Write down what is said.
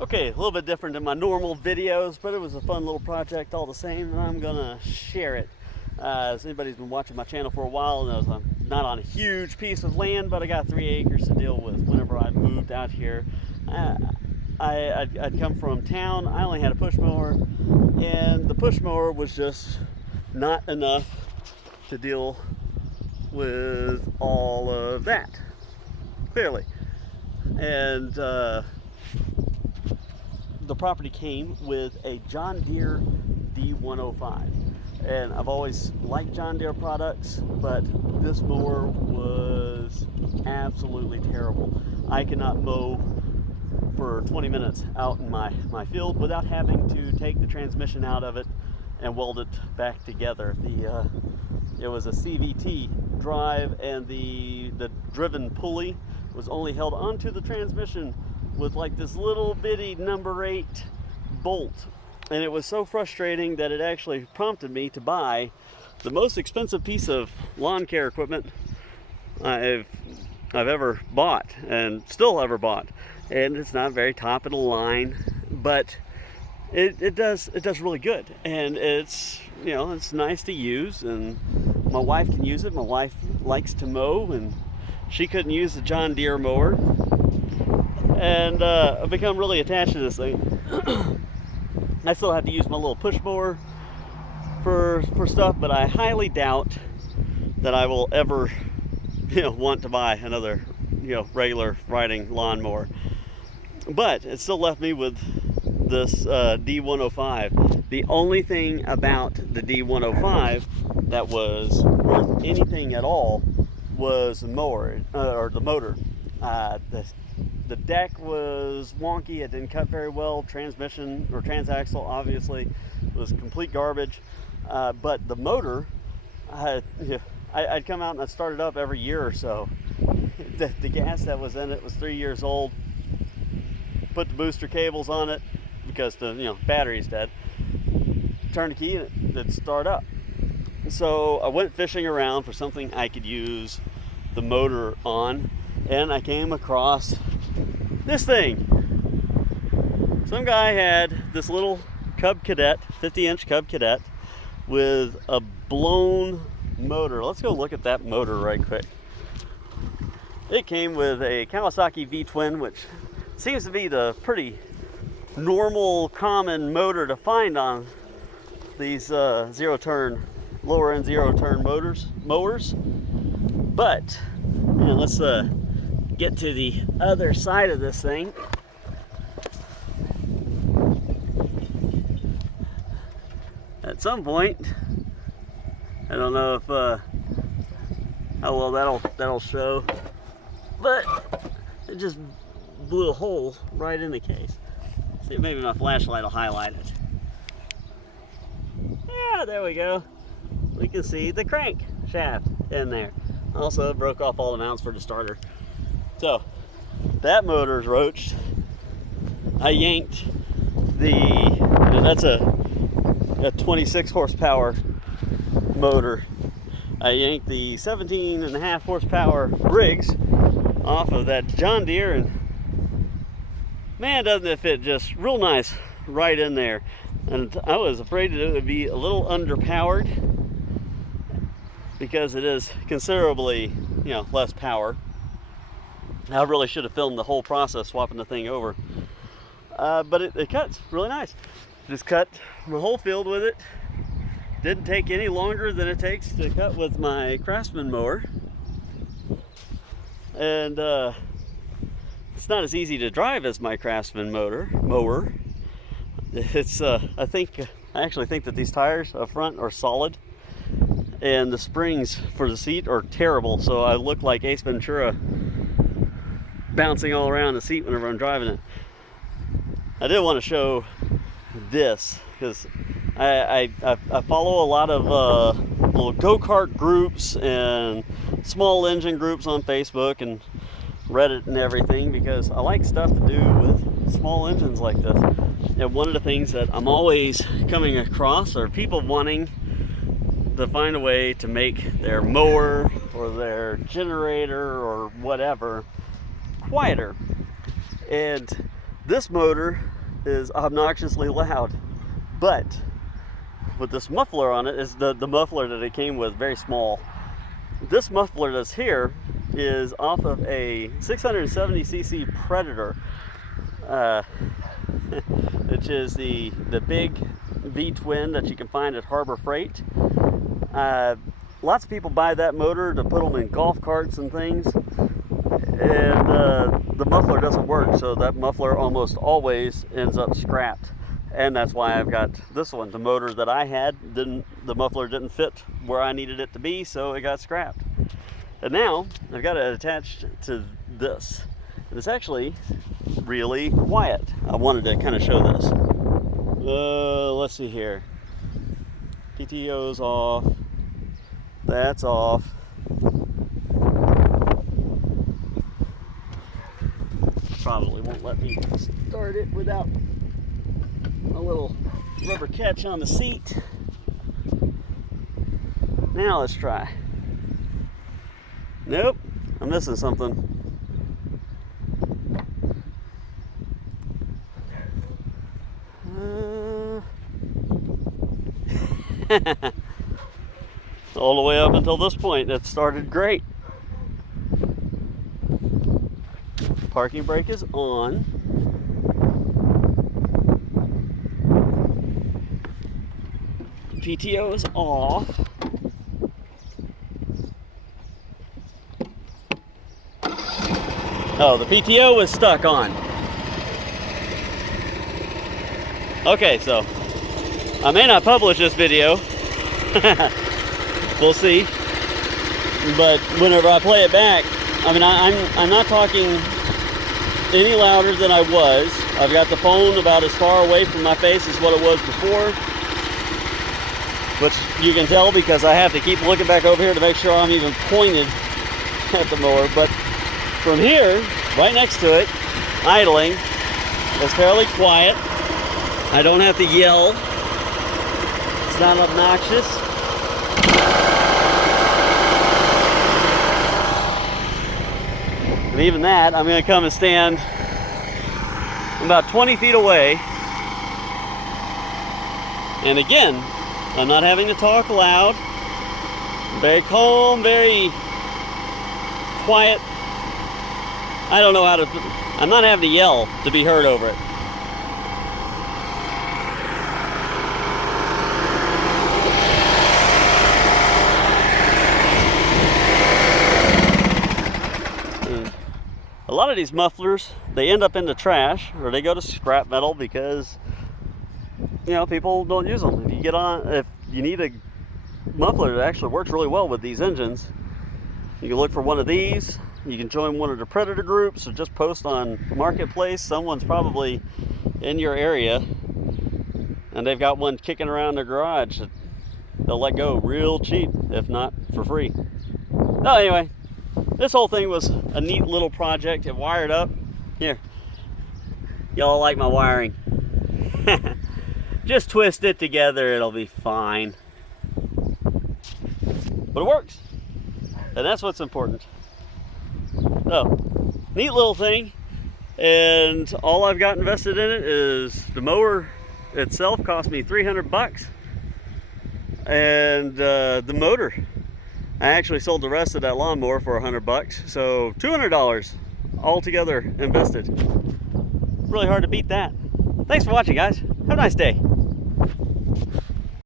Okay, a little bit different than my normal videos, but it was a fun little project all the same, and I'm gonna share it. As anybody's been watching my channel for a while knows, I'm not on a huge piece of land, but I got 3 acres to deal with. Whenever I moved out here, I'd come from town. I only had a push mower, and the push mower was just not enough to deal with all of that, clearly. And the property came with a John Deere D105, and I've always liked John Deere products, but this mower was absolutely terrible. I cannot mow for 20 minutes out in my field without having to take the transmission out of it and weld it back together. It was a CVT drive, and the driven pulley was only held onto the transmission with like this little bitty number 8 bolt, and it was so frustrating that it actually prompted me to buy the most expensive piece of lawn care equipment I've ever bought, and still ever bought. And it's not very top of the line, but it does really good, and it's nice to use, and my wife can use it. My wife likes to mow, and she couldn't use the John Deere mower. And I've become really attached to this thing. I still have to use my little push mower for stuff, but I highly doubt that I will ever want to buy another regular riding lawnmower. But it still left me with this D105. The only thing about the D105 that was worth anything at all was the mower, or the motor. The deck was wonky. It didn't cut very well. Transmission or transaxle obviously was complete garbage. But the motor, I'd come out and I'd start it up every year or so. The gas that was in it was 3 years old. Put the booster cables on it because the battery's dead. Turn the key and it'd start up. So I went fishing around for something I could use the motor on, and I came across this thing. Some guy had this little Cub Cadet, 50-inch Cub Cadet, with a blown motor. Let's go look at that motor right quick. It came with a Kawasaki V-twin, which seems to be the pretty normal, common motor to find on these zero-turn, lower-end zero-turn mowers. But let's get to the other side of this thing. At some point, I don't know if how well that'll show, but it just blew a hole right in the case. See, maybe my flashlight will highlight it. Yeah, there we go. We can see the crank shaft in there. Also broke off all the mounts for the starter. So that motor's roached. I yanked that's a 26 horsepower motor. I yanked the 17.5 horsepower Briggs off of that John Deere, and man, doesn't it fit just real nice right in there. And I was afraid that it would be a little underpowered because it is considerably less power. I really should have filmed the whole process swapping the thing over, but it cuts really nice. Just cut the whole field with it. Didn't take any longer than it takes to cut with my Craftsman mower, and it's not as easy to drive as my Craftsman mower. It's I actually think that these tires up front are solid, and the springs for the seat are terrible, so I look like Ace Ventura bouncing all around the seat whenever I'm driving it. I did want to show this because I follow a lot of little go-kart groups and small engine groups on Facebook and Reddit and everything, because I like stuff to do with small engines like this. And one of the things that I'm always coming across are people wanting to find a way to make their mower or their generator or whatever quieter. And This motor is obnoxiously loud, but with this muffler on it, is the muffler that it came with, very small. This muffler that's here is off of a 670cc Predator, which is the big V-twin that you can find at Harbor Freight. Lots of people buy that motor to put them in golf carts and things, and the muffler doesn't work, so that muffler almost always ends up scrapped. And that's why I've got this one. The motor that I had, the muffler didn't fit where I needed it to be, so it got scrapped. And now I've got it attached to this. And it's actually really quiet. I wanted to kind of show this. Let's see here. PTO's off. That's off. Probably won't let me start it without a little rubber catch on the seat. Now let's try. Nope, I'm missing something. All the way up until this point, it started great. Parking brake is on. PTO is off. Oh, the PTO was stuck on. Okay, so I may not publish this video. We'll see. But whenever I play it back, I mean, I'm not talking any louder than I was. I've got the phone about as far away from my face as what it was before, which you can tell because I have to keep looking back over here to make sure I'm even pointed at the mower. But from here, right next to it, idling, it's fairly quiet. I don't have to yell. It's not obnoxious. And even that, I'm going to come and stand about 20 feet away. And again, I'm not having to talk loud. Very calm, very quiet. I don't know how to, I'm not having to yell to be heard over it. A lot of these mufflers, they end up in the trash or they go to scrap metal because, you know, people don't use them. If you need a muffler that actually works really well with these engines, you can look for one of these. You can join one of the Predator groups or just post on Marketplace. Someone's probably in your area and they've got one kicking around their garage that they'll let go real cheap, if not for free. No, anyway, this whole thing was a neat little project. It wired up. Here, y'all like my wiring. Just twist it together, it'll be fine. But it works, and that's what's important. So, neat little thing, and all I've got invested in it is the mower itself cost me $300, and the motor. I actually sold the rest of that lawnmower for $100, so $200 altogether invested. Really hard to beat that. Thanks for watching, guys. Have a nice day.